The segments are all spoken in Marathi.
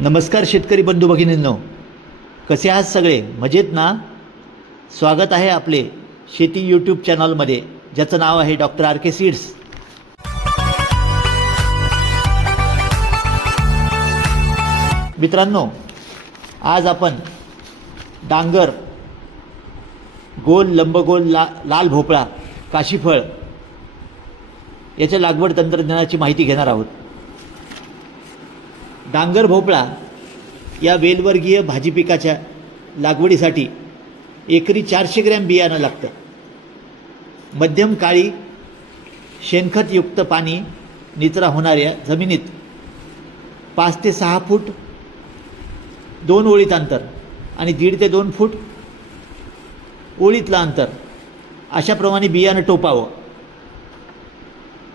नमस्कार शेतकरी बंधू भगिनींनो, कसे आहात सगळे? मजेत ना? स्वागत आहे आपले शेती यूट्यूब चॅनलमध्ये, ज्याचं नाव आहे डॉक्टर आर के सीड्स. मित्रांनो, आज आपण डांगर, गोल लंबगोल लाल भोपळा, काशीफळ याच्या लागवड तंत्रज्ञानाची माहिती घेणार आहोत. डांगर भोपळा या वेलवर्गीय भाजी पिकाच्या लागवडीसाठी एकरी 400 ग्रॅम बियाणं लागतं. मध्यम काळी शेणखतयुक्त पाणी निचरा होणाऱ्या जमिनीत 5 ते 6 फूट 2 ओळीत अंतर आणि 1.5 ते 2 फूट ओळीतलं अंतर अशाप्रमाणे बियाणं टोपावं.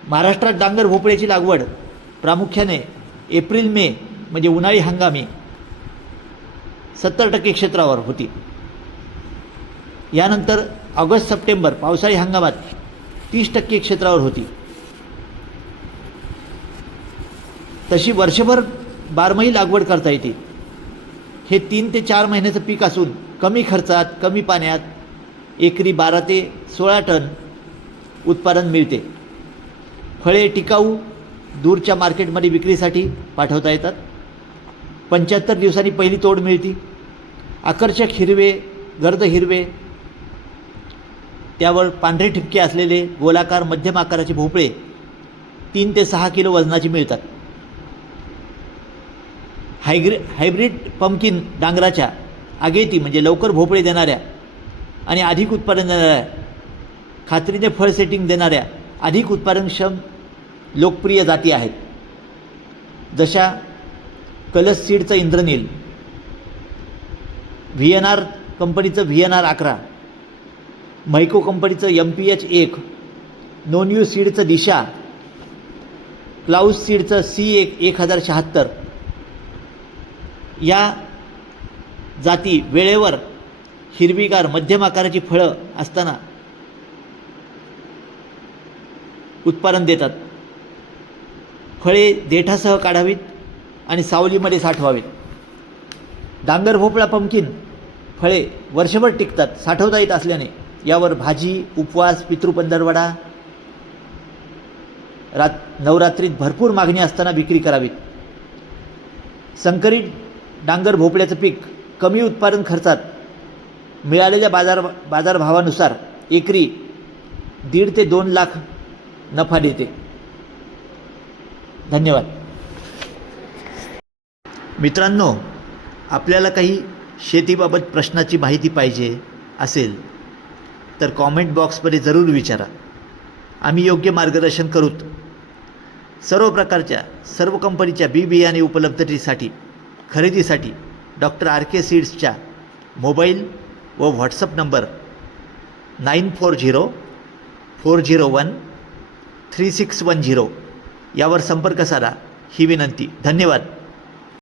महाराष्ट्रात डांगर भोपळ्याची लागवड प्रामुख्याने एप्रिल मे म्हणजे उन्हाळी हंगामी 70% क्षेत्रावर होती. यानंतर ऑगस्ट सप्टेंबर पावसाळी हंगामात 30% क्षेत्रावर होती. तशी वर्षभर बारमाही लागवड करता येते. हे 3 ते 4 महिन्याचं पीक असून कमी खर्चात कमी पाण्यात एकरी 12 ते 16 टन उत्पादन मिळते. फळे टिकाऊ, दूरच्या मार्केटमध्ये विक्रीसाठी पाठवता येतात. 75 दिवसांनी पहिली तोड मिळते. आकर्षक हिरवे, गर्द हिरवे, त्यावर पांढरे ठिपके असलेले गोलाकार मध्यम आकाराचे भोपळे 3 ते 6 किलो वजनाचे मिळतात. हायब्रिड पंपकिन डांगराच्या आगेती म्हणजे लवकर भोपळे देणाऱ्या आणि अधिक उत्पादन देणाऱ्या, खात्रीने फळ सेटिंग देणाऱ्या अधिक उत्पादनक्षम लोकप्रिय जाती आहेत. जशा कलस सीडचं इंद्रनील, VNR कंपनीचं VNR 11, मैको कंपनीचं MPH 1, नोन्यू सीडचं दिशा, क्लाउस सीडचं C1076 या जाती वेळेवर हिरवीगार मध्यम आकाराची फळं असताना उत्पादन देतात. फळे देठासह काढावीत आणि सावलीमध्ये साठवावीत. डांगर भोपळा पंपकिन फळे वर्षभर टिकतात, साठवता येत असल्याने यावर भाजी, उपवास, पितृपंधरवडा, नवरात्रीत भरपूर मागणी असताना विक्री करावीत. संकरित डांगर भोपळ्याचं पीक कमी उत्पादन खर्चात मिळालेल्या बाजारभावानुसार एकरी 1.5 ते 2 लाख नफा देते. धन्यवाद. मित्रांनो, आपल्याला काही शेतीबाबत प्रश्नाची माहिती पाहिजे असेल तर कॉमेंट बॉक्समध्ये जरूर विचारा. आम्ही योग्य मार्गदर्शन करूत. सर्व प्रकारच्या सर्व कंपनीच्या बियाणे उपलब्धतेसाठी खरेदीसाठी डॉक्टर आर के सीड्सच्या मोबाईल व व्हॉट्सअप नंबर 9404013610 यावर संपर्क साधा ही विनंती. धन्यवाद.